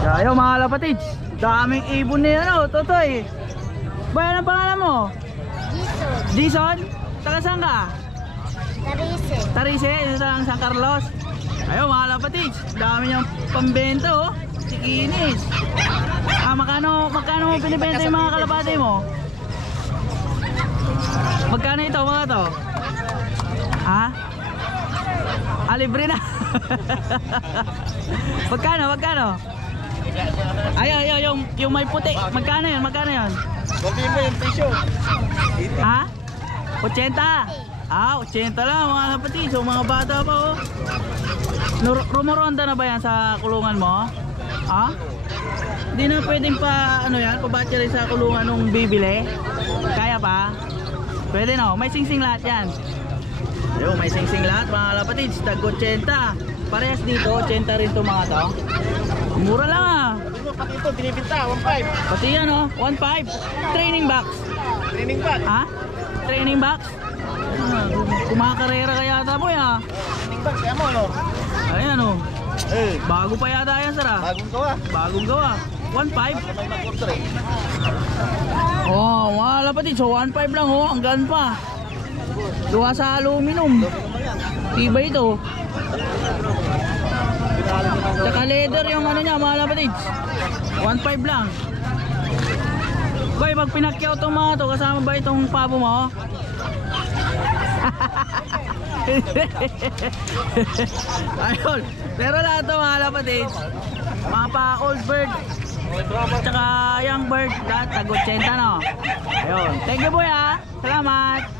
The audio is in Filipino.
Ayaw mga lapatids, daming ibon na yan o, Totoy. Bayan ang pangalan mo? Jason. Jason? Taga saan ka? Tarise. Tarise, ito lang San Carlos. Ayaw mga lapatids, dami niyang pambenta o. Sikinis. Magkano mo pinibenta yung mga kalapati mo? Magkano ito mga to? Ha? Libre na. Magkano? Ay, yung may puti. Magkano yun? Sabihin mo yung presyo. Ha? 80? 80 lang mga kapatid. So mga bata pa oh. Rumoronda na ba yan sa kulungan mo? Ha? Hindi na pwedeng pa pabatchery sa kulungan nung bibili? Kaya pa? Pwede no? May sing-sing lahat yan. Ayun, may sing-sing lahat mga kapatid. Tag 80. Parehas dito, 80 rin to mga to. Mura lang ah. Pati ito, binibinta, 1.5. Pati yan oh, 1.5. Training box. Training bag. Ha? Training box? Kumakarera kaya yata po ya. Training bag, kaya mo ano? Ayan oh. Bago pa yata yan sir ah. Bagong gawa. 1.5. Oh, mga lapatid. So 1.5 lang oh. Ang gan pa. Gawa sa aluminum. Tiba ito. Tsaka leather yung niya mga lapatid. 1.5 lang. Koy, pag pinakyaw itong mga to, kasama ba itong pabo mo? Ayun. Pero lahat ito mga lapatid, mga pa old bird tsaka young bird, lahat tag 80 no. Ayun. Thank you boy ha. Salamat.